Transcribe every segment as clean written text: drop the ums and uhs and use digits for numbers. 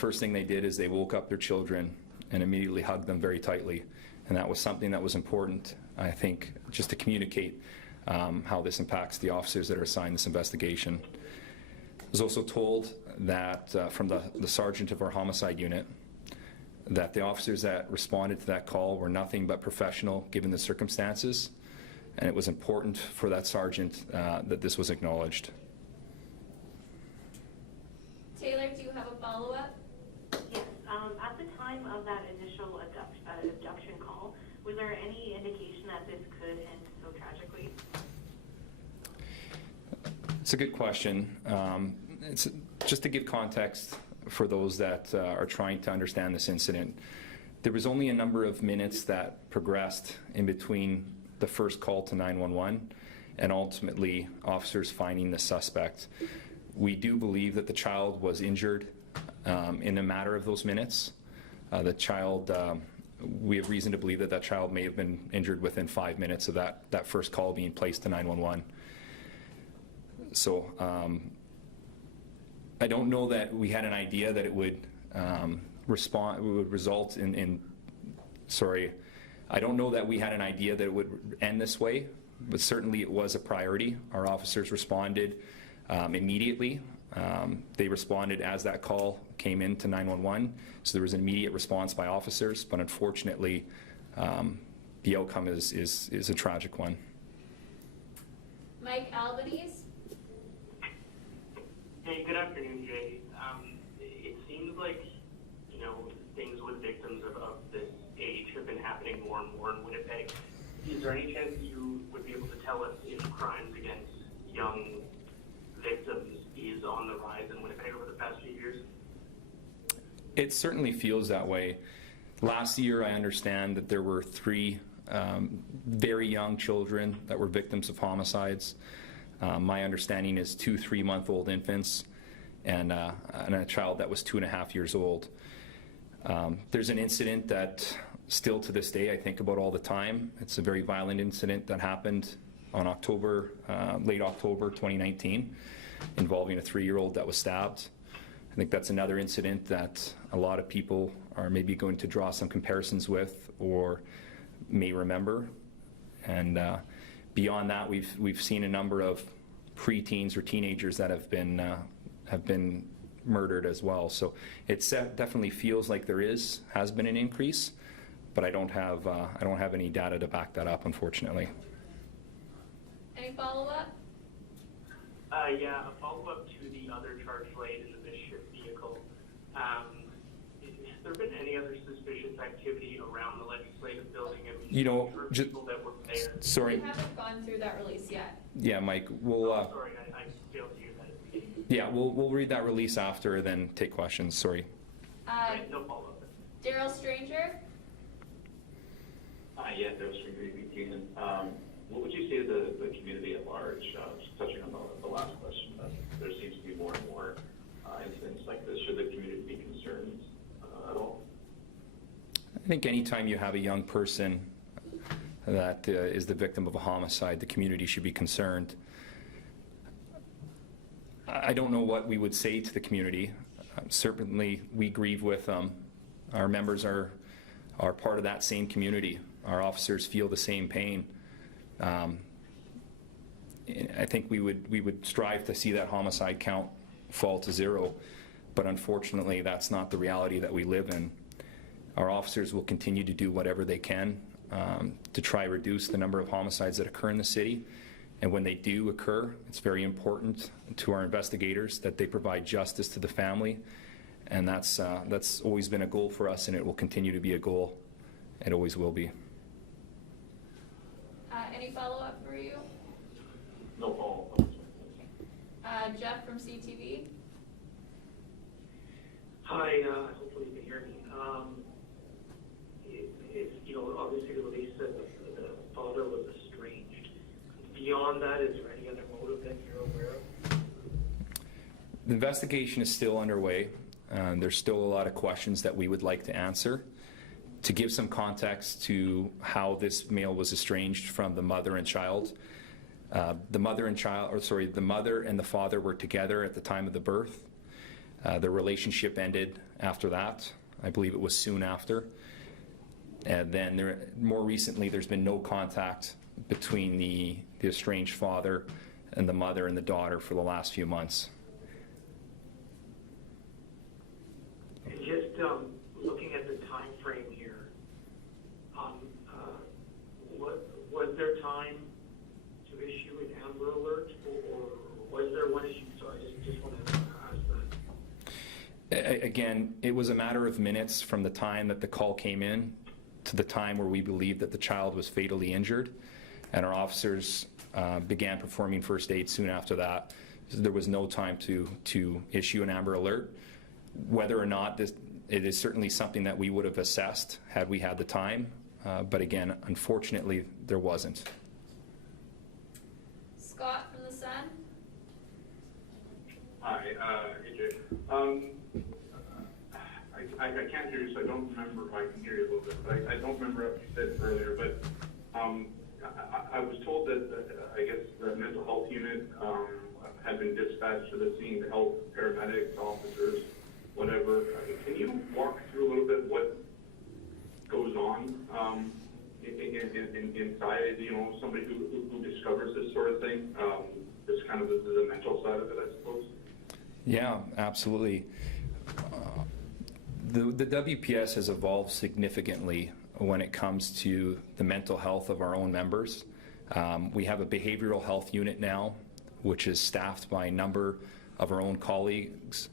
first thing they did is they woke up their children and immediately hugged them very tightly. And that was something that was important, I think, just to communicate how this impacts the officers that are assigned this investigation. I was also told that from the sergeant of our homicide unit that the officers that responded to that call were nothing but professional given the circumstances, and it was important for that sergeant that this was acknowledged. Taylor, do you have a follow-up? Yes. At the time of that initial abduction call, was there any indication that this could end so tragically? It's a good question. It's just to give context for those that are trying to understand this incident. There was only a number of minutes that progressed in between the first call to 911 and ultimately officers finding the suspect. We do believe that the child was injured in a matter of those minutes. The child, we have reason to believe that that child may have been injured within 5 minutes of that first call being placed to 911. So I don't know that we had an idea that it would result in I don't know that we had an idea that it would end this way, but certainly it was a priority. Our officers responded immediately. They responded as that call came in to 911, so there was an immediate response by officers, but unfortunately the outcome is a tragic one. Mike Albanese. Hey, good afternoon, Jay. It seems like, things with victims of this age have been happening more and more in Winnipeg. Is there any chance you would be able to tell us if crimes against young victims is on the rise in Winnipeg over the past few years? It certainly feels that way. Last year, I understand that there were 3 very young children that were victims of homicides. My understanding is 2 3-month-old infants and a child that was 2.5 years old. There's an incident that still to this day I think about all the time. It's a very violent incident that happened on late October 2019 involving a 3-year-old that was stabbed. I think that's another incident that a lot of people are maybe going to draw some comparisons with or may remember. And beyond that, we've seen a number of preteens or teenagers that have been murdered as well. So it definitely feels like there has been an increase, but I don't have any data to back that up, unfortunately. Any follow-up? Yeah, a follow-up to the other charge laid in the Mischief vehicle. Has there been any other suspicious activity around the legislative building? Just, people that were there? Sorry. We haven't gone through that release yet. Yeah, Mike, we'll... sorry, I failed to hear that at the beginning. Yeah, we'll read that release after, then take questions. Sorry. Right, no follow-up. Daryl Stranger. Yeah, Daryl Stranger, EBT. What would you say to the community at large? Just touching on the last question, there seems to be more and more incidents like this. Should the community be concerned at all? I think anytime you have a young person that is the victim of a homicide, the community should be concerned. I don't know what we would say to the community. Certainly we grieve with them. Our members are part of that same community. Our officers feel the same pain. I think we would strive to see that homicide count fall to 0, but unfortunately that's not the reality that we live in. Our officers will continue to do whatever they can to try to reduce the number of homicides that occur in the city. And when they do occur, it's very important to our investigators that they provide justice to the family. And that's always been a goal for us, and it will continue to be a goal. It always will be. Any follow-up for you? No follow-up. Jeff from CTV. Hi, hopefully you can hear me. Obviously the release said the father was estranged. Beyond that, is there any other motive that you're aware of? The investigation is still underway. There's still a lot of questions that we would like to answer. To give some context to how this male was estranged from the mother and child, the mother and the father were together at the time of the birth. The relationship ended after that. I believe it was soon after. And then more recently, there's been no contact between the estranged father and the mother and the daughter for the last few months. And just looking at the time frame here, was there time to issue an Amber Alert, or was there one issued? So I just want to ask that. Again, it was a matter of minutes from the time that the call came in to the time where we believed that the child was fatally injured, and our officers began performing first aid soon after that. There was no time to issue an Amber Alert. Whether or not it is certainly something that we would have assessed had we had the time, but again, unfortunately, there wasn't. Scott from the Sun. Hi, AJ. I can't hear you, so I don't remember if I can hear you a little bit, but I don't remember what you said earlier, but I was told that, I guess, the mental health unit had been dispatched to the scene to help paramedics, officers, whatever. Can you walk through a little bit what goes on inside, somebody who discovers this sort of thing? This kind of the mental side of it, I suppose. Yeah, absolutely. The WPS has evolved significantly when it comes to the mental health of our own members. We have a behavioral health unit now, which is staffed by a number of our own colleagues,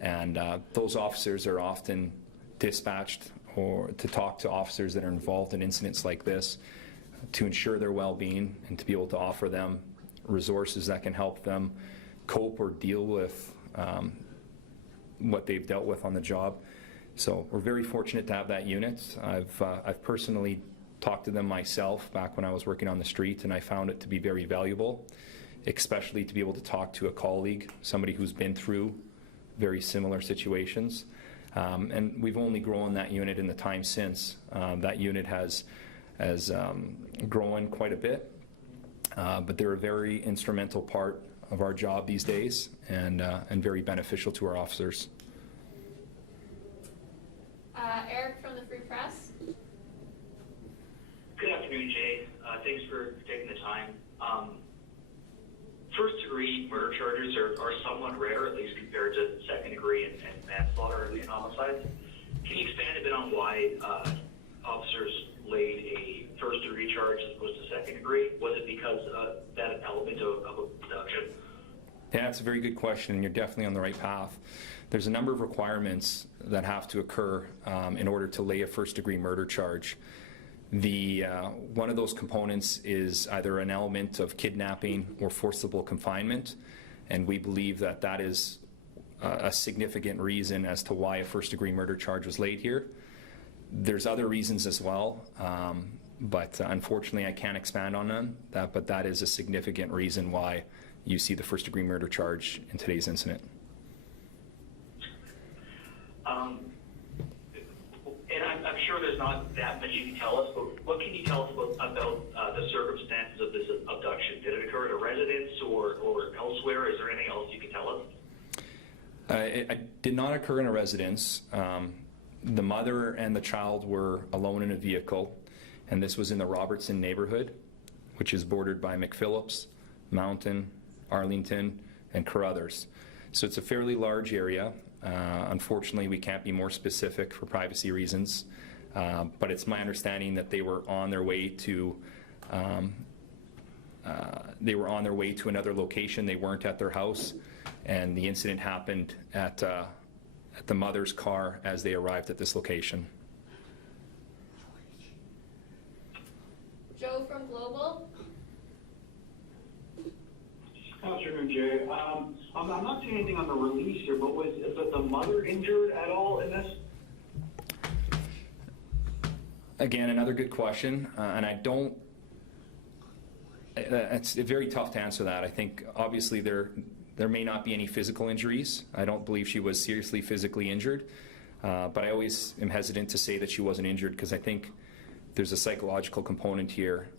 and those officers are often dispatched or to talk to officers that are involved in incidents like this to ensure their well-being and to be able to offer them resources that can help them cope or deal with what they've dealt with on the job. So we're very fortunate to have that unit. I've personally talked to them myself back when I was working on the street, and I found it to be very valuable, especially to be able to talk to a colleague, somebody who's been through very similar situations. And we've only grown that unit in the time since. That unit has grown quite a bit, but they're a very instrumental part of our job these days, and very beneficial to our officers. Eric from the Free Press. Good afternoon, Jay. Thanks for taking the time. First-degree murder charges are somewhat rare, at least compared to second-degree and manslaughter and homicides. Can you expand a bit on why officers laid a first-degree charge as opposed to second-degree? Was it because that element of abduction? Yeah, it's a very good question, and you're definitely on the right path. There's a number of requirements that have to occur in order to lay a first-degree murder charge. One of those components is either an element of kidnapping or forcible confinement, and we believe that that is a significant reason as to why a first-degree murder charge was laid here. There's other reasons as well, but unfortunately I can't expand on them. But that is a significant reason why you see the first-degree murder charge in today's incident. And I'm sure there's not that much you can tell us, but what can you tell us about the circumstances of this abduction? Did it occur at a residence or elsewhere? Is there anything else you can tell us? It did not occur in a residence. The mother and the child were alone in a vehicle, and this was in the Robertson neighborhood, which is bordered by McPhillips, Mountain, Arlington, and Carruthers. So it's a fairly large area. Unfortunately, we can't be more specific for privacy reasons, but it's my understanding that they were on their way to another location. They weren't at their house, and the incident happened at the mother's car as they arrived at this location. Joe from Global. Afternoon, Jay. I'm not seeing anything on the release here, but was the mother injured at all in this? Again, another good question, and I don't. It's very tough to answer that. I think obviously there may not be any physical injuries. I don't believe she was seriously physically injured, but I always am hesitant to say that she wasn't injured because I think there's a psychological component here.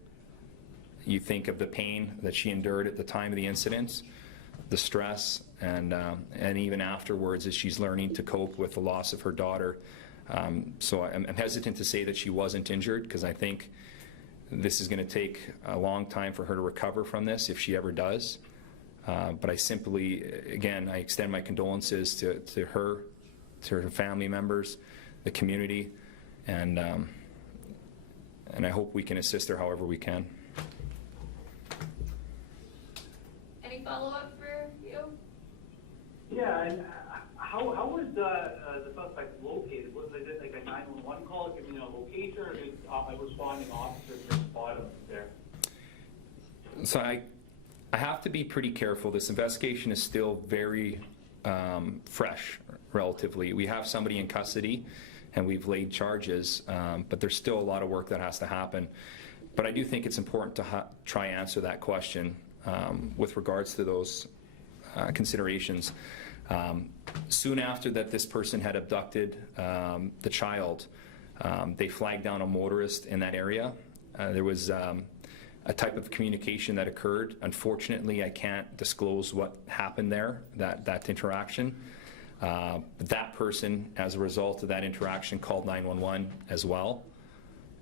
You think of the pain that she endured at the time of the incident, the stress, and even afterwards as she's learning to cope with the loss of her daughter. So I'm hesitant to say that she wasn't injured, because I think this is going to take a long time for her to recover from this, if she ever does. But I simply, again, I extend my condolences to her, to her family members, the community, and I hope we can assist her however we can. Any follow-up for you? Yeah, and how was the suspect located? Was it like a 911 call giving a location, or did a responding officer just spot him there? So I have to be pretty careful. This investigation is still very fresh, relatively. We have somebody in custody, and we've laid charges, but there's still a lot of work that has to happen. But I do think it's important to try and answer that question with regards to those considerations. Soon after that this person had abducted the child, they flagged down a motorist in that area. There was a type of communication that occurred. Unfortunately, I can't disclose what happened there, that interaction. But that person, as a result of that interaction, called 911 as well.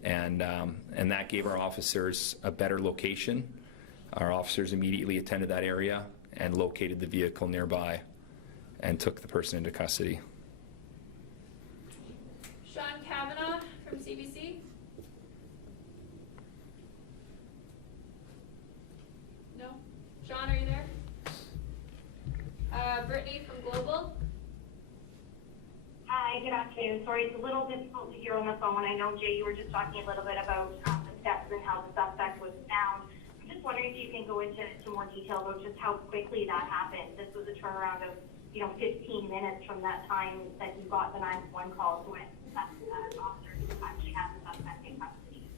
And that gave our officers a better location. Our officers immediately attended that area and located the vehicle nearby and took the person into custody. Sean Kavanagh from CBC? No? Sean, are you there? Brittany from Global? Hi, good afternoon. Sorry, it's a little difficult to hear on the phone. I know, Jay, you were just talking a little bit about the steps and how the suspect was found. I'm just wondering if you can go into more detail about just how quickly that happened. This was a turnaround of 15 minutes from that time that you got the 911 call to when officer actually had the suspect in custody.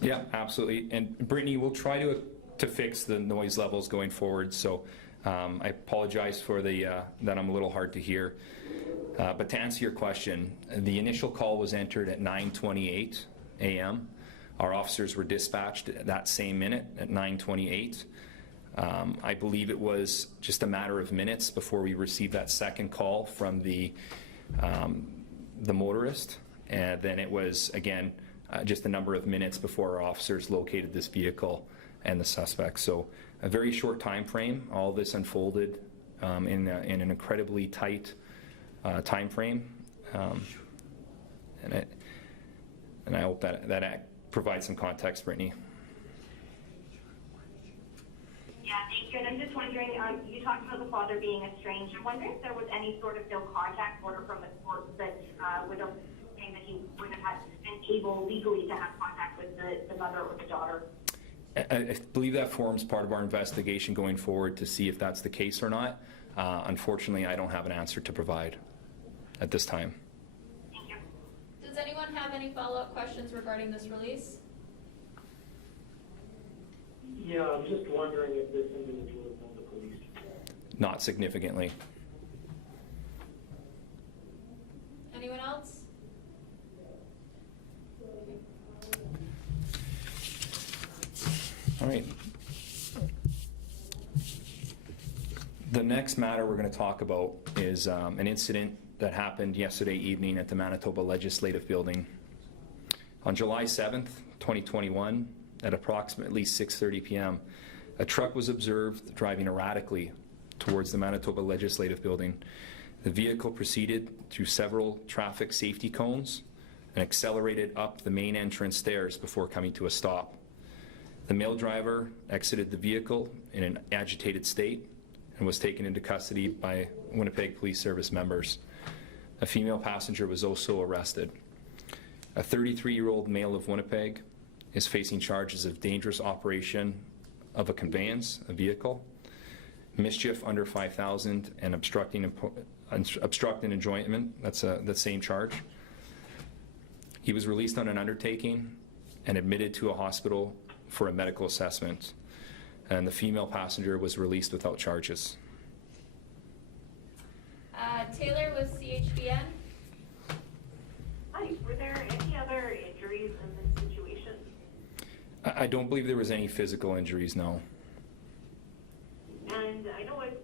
Yeah, absolutely. And Brittany, we'll try to fix the noise levels going forward. So I apologize for that I'm a little hard to hear. But to answer your question, the initial call was entered at 9:28 a.m. Our officers were dispatched at that same minute at 9:28. I believe it was just a matter of minutes before we received that second call from the motorist, and then it was again just a number of minutes before our officers located this vehicle and the suspect. So a very short time frame. All this unfolded in an incredibly tight time frame, and I hope that provides some context, Brittany. Yeah, thank you. And I'm just wondering, you talked about the father being estranged. I'm wondering if there was any sort of no contact order from the court that would have saying that he wouldn't have been able legally to have contact with the mother or the daughter. I believe that forms part of our investigation going forward to see if that's the case or not. Unfortunately, I don't have an answer to provide at this time. Thank you. Does anyone have any follow-up questions regarding this release? Yeah, I'm just wondering if this individual is on the police. Not significantly. Anyone else? All right. The next matter we're going to talk about is an incident that happened yesterday evening at the Manitoba Legislative Building. On July 7th, 2021, at approximately 6:30 p.m., a truck was observed driving erratically towards the Manitoba Legislative Building. The vehicle proceeded through several traffic safety cones and accelerated up the main entrance stairs before coming to a stop. The male driver exited the vehicle in an agitated state and was taken into custody by Winnipeg Police Service members. A female passenger was also arrested. A 33-year-old male of Winnipeg is facing charges of dangerous operation of a conveyance, a vehicle, mischief under 5,000, and obstructing enjoyment. That's the same charge. He was released on an undertaking and admitted to a hospital for a medical assessment, and the female passenger was released without charges. Taylor with CHBN. Hi, were there any other injuries in this situation? I don't believe there was any physical injuries, no. And I know it's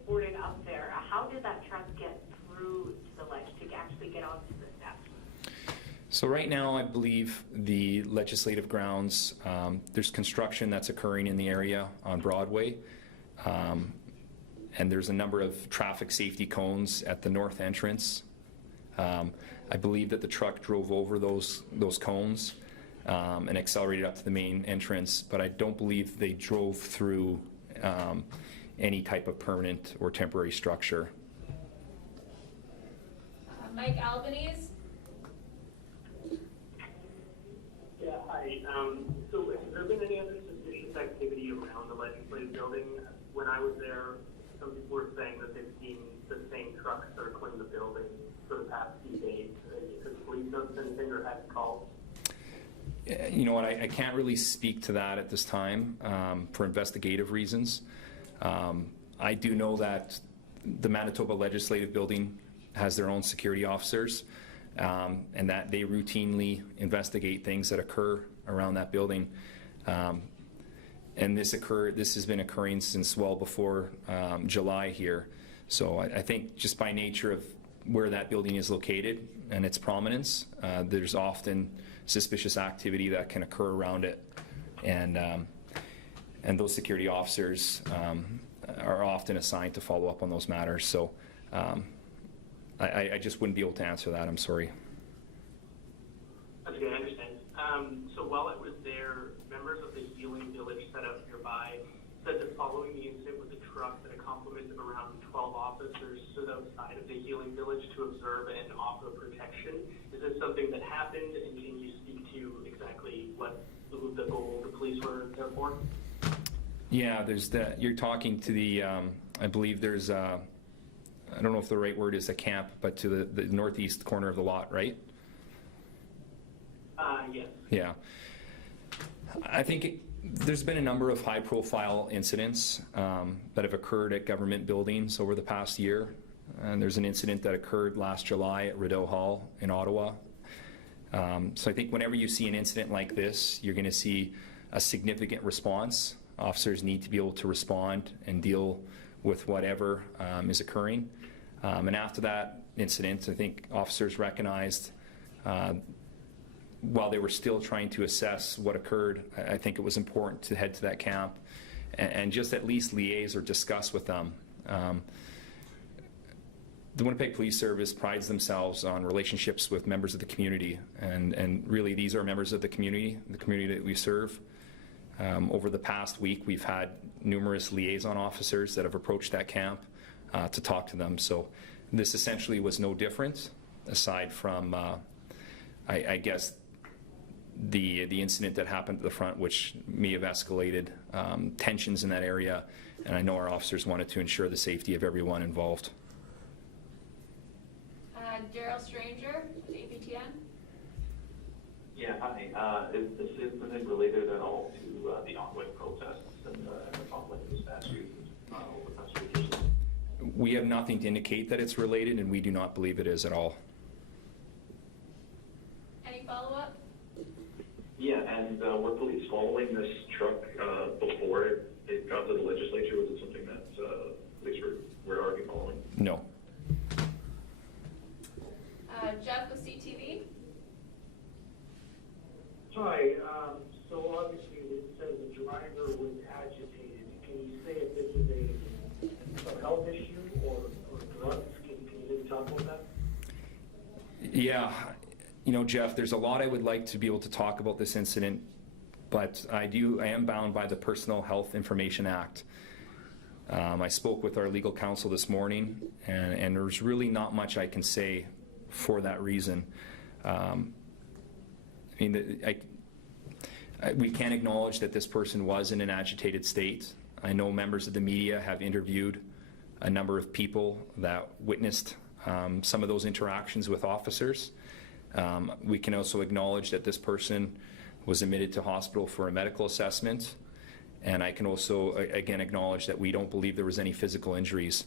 So right now, I believe the legislative grounds, there's construction that's occurring in the area on Broadway, and there's a number of traffic safety cones at the north entrance. I believe that the truck drove over those cones and accelerated up to the main entrance, but I don't believe they drove through any type of permanent or temporary structure. Mike Albanese? Yeah, hi. So has there been any other suspicious activity around the legislative building? When I was there, some people were saying that they've seen the same truck circling the building for the past few days. Has police noticed anything or had calls? You know what, I can't really speak to that at this time for investigative reasons. I do know that the Manitoba Legislative Building has their own security officers, and that they routinely investigate things that occur around that building. And this has been occurring since well before July here. So I think just by nature of where that building is located and its prominence, there's often suspicious activity that can occur around it, and those security officers are often assigned to follow up on those matters. So I just wouldn't be able to answer that. I'm sorry. That's okay, I understand. So while I was there, members of the Healing Village set up nearby said that following the incident with the truck, that a complement of around 12 officers stood outside of the Healing Village to observe and offer protection. Is this something that happened, and can you speak to exactly what the goal the police were there for? Yeah, there's that. You're talking to the, I believe there's, I don't know if the right word is a camp, but to the northeast corner of the lot, right? Yes. Yeah. I think there's been a number of high-profile incidents that have occurred at government buildings over the past year. And there's an incident that occurred last July at Rideau Hall in Ottawa. So I think whenever you see an incident like this, you're going to see a significant response. Officers need to be able to respond and deal with whatever is occurring. And after that incident, I think officers recognized, while they were still trying to assess what occurred, I think it was important to head to that camp and just at least liaise or discuss with them. The Winnipeg Police Service prides themselves on relationships with members of the community, and really these are members of the community that we serve. Over the past week, we've had numerous liaison officers that have approached that camp to talk to them. So this essentially was no different, aside from, I guess, the incident that happened at the front, which may have escalated tensions in that area, and I know our officers wanted to ensure the safety of everyone involved. Daryl Stranger, APTN? Yeah, hi. Is this incident related at all to the ongoing protests and the toppling of the statue over the past week or so? We have nothing to indicate that it's related, and we do not believe it is at all. Any follow-up? Yeah, and were police following this truck before it got to the legislature? Was it something that police were already following? No. Jeff with CTV? Hi, so obviously it says the driver was agitated. Can you say if this is a health issue or drugs? Can you maybe talk about that? Yeah, you know, Jeff, there's a lot I would like to be able to talk about this incident, but I am bound by the Personal Health Information Act. I spoke with our legal counsel this morning, and there's really not much I can say for that reason. We can acknowledge that this person was in an agitated state. I know members of the media have interviewed a number of people that witnessed some of those interactions with officers. We can also acknowledge that this person was admitted to hospital for a medical assessment, and I can also again acknowledge that we don't believe there was any physical injuries.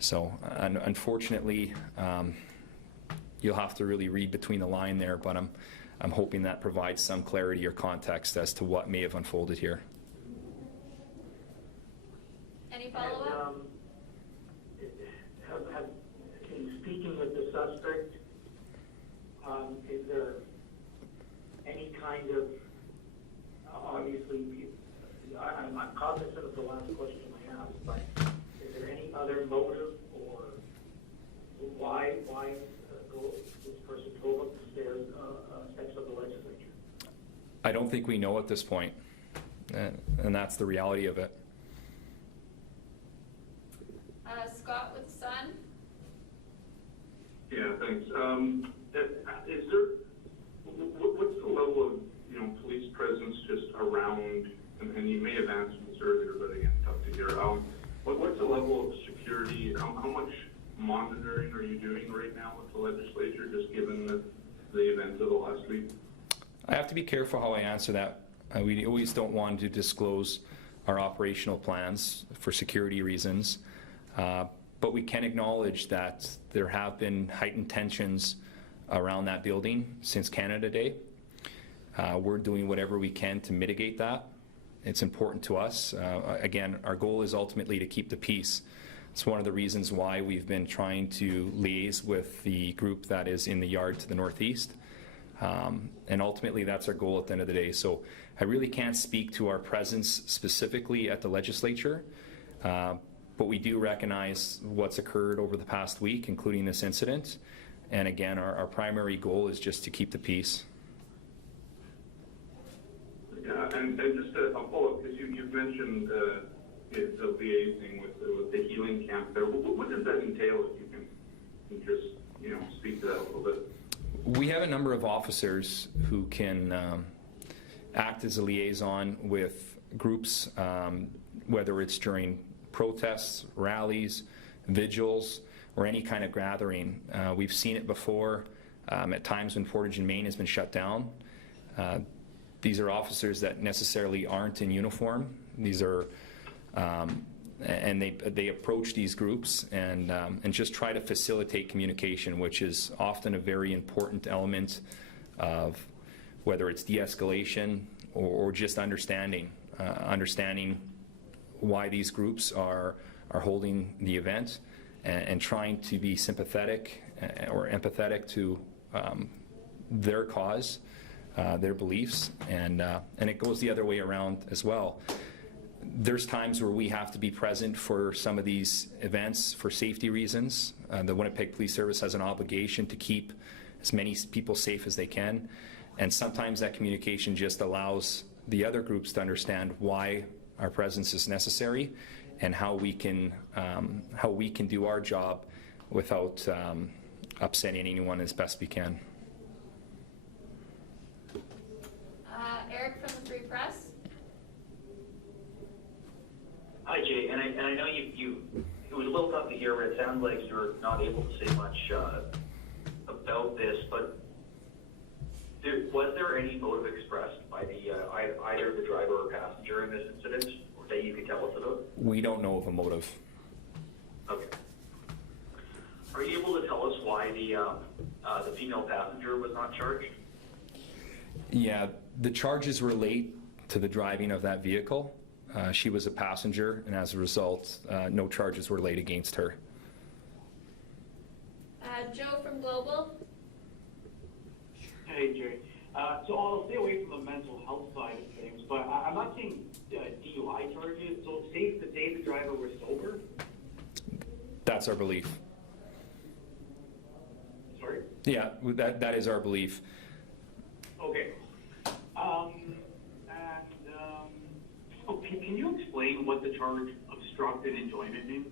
So unfortunately, you'll have to really read between the line there, but I'm hoping that provides some clarity or context as to what may have unfolded here. Any follow-up? In speaking with the suspect, Is there any kind of, obviously, I'm cognizant of the last question I asked, but is there any other motive or why this person drove up the stairs, steps of the legislature? I don't think we know at this point, and that's the reality of it. Scott with Sun. Yeah, thanks. Is there, what's the level of, police presence just around, and you may have answered this earlier, but again, tough to hear. What's the level of security? How much monitoring are you doing right now with the legislature, just given the events of the last week? I have to be careful how I answer that. We always don't want to disclose our operational plans for security reasons, but we can acknowledge that there have been heightened tensions around that building since Canada Day. We're doing whatever we can to mitigate that. It's important to us. Again, our goal is ultimately to keep the peace. It's one of the reasons why we've been trying to liaise with the group that is in the yard to the northeast. And ultimately, that's our goal at the end of the day. So I really can't speak to our presence specifically at the legislature, but we do recognize what's occurred over the past week, including this incident. And again, our primary goal is just to keep the peace. Yeah, and just a follow-up, because you've mentioned the liaising with the healing camp there. What does that entail, if you can just, speak to that a little bit? We have a number of officers who can act as a liaison with groups, whether it's during protests, rallies, vigils, or any kind of gathering. We've seen it before at times when Portage and Main has been shut down. These are officers that necessarily aren't in uniform. These are, and they approach these groups and just try to facilitate communication, which is often a very important element of whether it's de-escalation or just understanding why these groups are holding the event and trying to be sympathetic or empathetic to their cause. Their beliefs, and it goes the other way around as well. There's times where we have to be present for some of these events for safety reasons. The Winnipeg Police Service has an obligation to keep as many people safe as they can, and sometimes that communication just allows the other groups to understand why our presence is necessary and how we can do our job without upsetting anyone as best we can. Eric from the Free Press. Hi, Jay, and I know you it was a little tough to hear, but it sounds like you're not able to say much about this, but was there any motive expressed by either the driver or passenger in this incident that you could tell us about? We don't know of a motive. Okay. Are you able to tell us why the female passenger was not charged? Yeah, the charges relate to the driving of that vehicle. She was a passenger, and as a result, no charges were laid against her. Joe from Global. Hey, Jerry. So I'll stay away from the mental health side of things, but I'm not seeing DUI charges, so it's safe to say the driver was sober? That's our belief. Sorry? Yeah, that is our belief. Okay. Can you explain what the charge obstructed enjoyment means?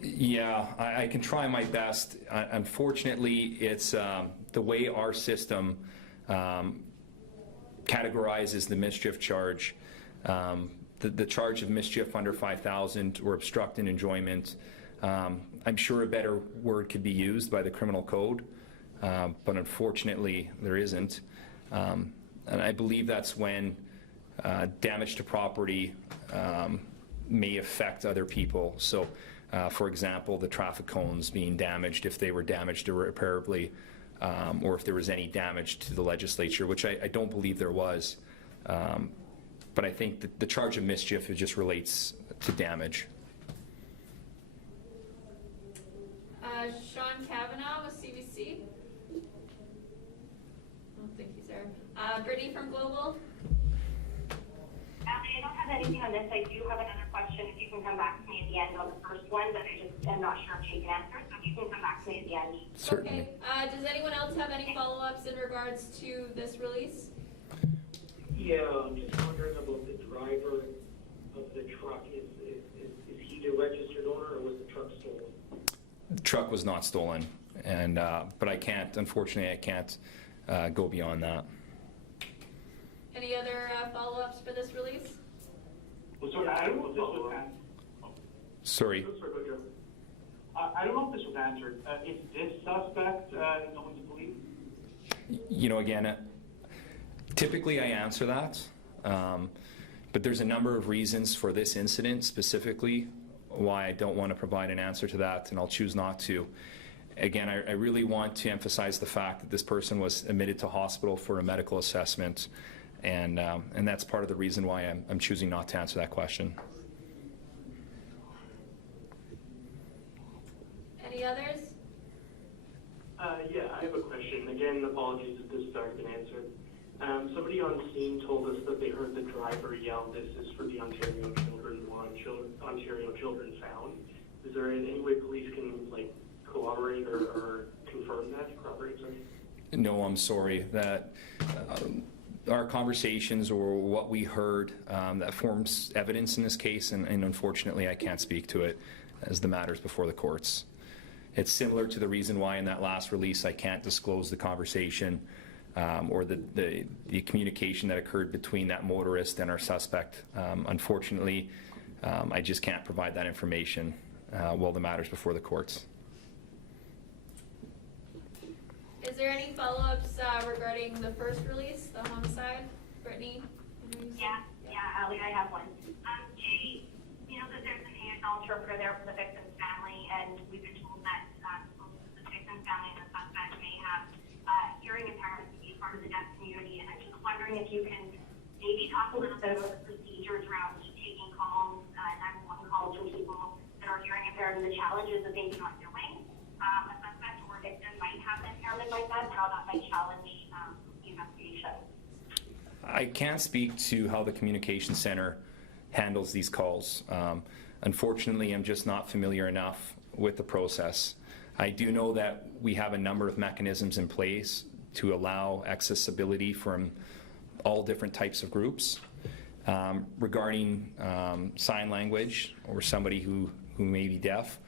Yeah, I can try my best. Unfortunately, it's the way our system categorizes the mischief charge. The charge of mischief under 5,000 or obstructing enjoyment. I'm sure a better word could be used by the criminal code, but unfortunately there isn't. And I believe that's when damage to property may affect other people. So, for example, the traffic cones being damaged if they were damaged irreparably, or if there was any damage to the legislature, which I don't believe there was. But I think that the charge of mischief, it just relates to damage. Sean Cavanaugh with CBC. Brittany from Global? I don't have anything on this. I do have another question. If you can come back to me at the end on the first one, but I just am not sure if you can answer. So if you can come back to me at the end. Certainly. Okay. Does anyone else have any follow-ups in regards to this release? Yeah, I'm just wondering about the driver of the truck. Is he the registered owner, or was the truck stolen? The truck was not stolen, and but I can't, unfortunately, I can't go beyond that. Any other follow-ups for this release? Well, sorry, I don't know if this was Sorry. I don't know if this was answered. Is this suspect known to police? You know, again, typically I answer that, but there's a number of reasons for this incident specifically why I don't want to provide an answer to that, and I'll choose not to. Again, I really want to emphasize the fact that this person was admitted to hospital for a medical assessment, and that's part of the reason why I'm choosing not to answer that question. Any others? Yeah, I have a question. Again, apologies if this has already been answered. Somebody on scene told us that they heard the driver yell, "This is for the Ontario children, more Ontario children found." Is there any way police can corroborate or confirm that? Corroborate, sorry. No, I'm sorry. That our conversations or what we heard that forms evidence in this case, and unfortunately I can't speak to it as the matters before the courts. It's similar to the reason why in that last release I can't disclose the conversation or the communication that occurred between that motorist and our suspect. Unfortunately, I just can't provide that information while the matters before the courts. Is there any follow-ups regarding the first release, the homicide? Brittany? Yeah, Ali, I have one. Jay, you know that there's an ASL interpreter there for the victim's family, and we've been told that the victim's family and the suspect may have hearing impairments to be part of the deaf community. And I'm just wondering if you can maybe talk a little bit about the procedures around taking calls, 911 calls from people that are hearing impaired, and the challenges that they may not doing. A suspect or victim might have an impairment like that, how that might challenge the investigation. I can't speak to how the communication center handles these calls. Unfortunately, I'm just not familiar enough with the process. I do know that we have a number of mechanisms in place to allow accessibility from all different types of groups. Regarding sign language or somebody who may be deaf,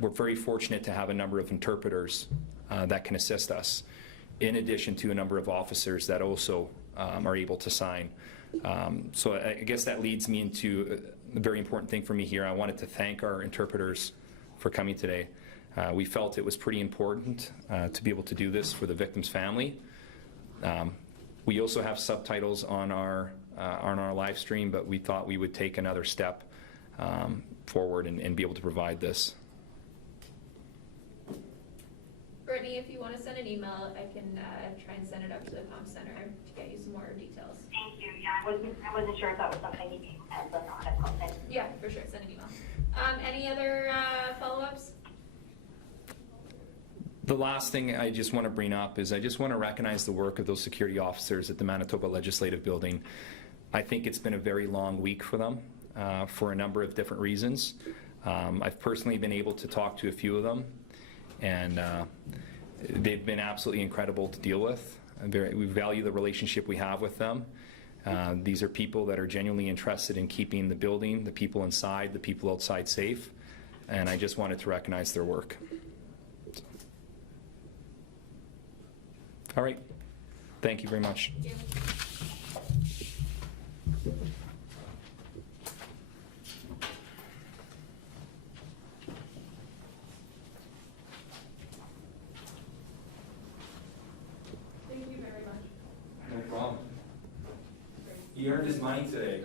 we're very fortunate to have a number of interpreters that can assist us, in addition to a number of officers that also are able to sign. So I guess that leads me into a very important thing for me here. I wanted to thank our interpreters for coming today. We felt it was pretty important to be able to do this for the victim's family. We also have subtitles on our live stream, but we thought we would take another step forward and be able to provide this. Brittany, if you want to send an email, I can try and send it up to the comm center to get you some more details. Thank you. Yeah, I wasn't sure if that was something you could answer or not. Yeah, for sure. Send an email. Any other follow-ups? The last thing I just want to bring up is I just want to recognize the work of those security officers at the Manitoba Legislative Building. I think it's been a very long week for them for a number of different reasons. I've personally been able to talk to a few of them, and they've been absolutely incredible to deal with. We value the relationship we have with them. These are people that are genuinely interested in keeping the building, the people inside, the people outside safe, and I just wanted to recognize their work. All right. Thank you very much. Thank you. Thank you very much. No problem. He earned his money today.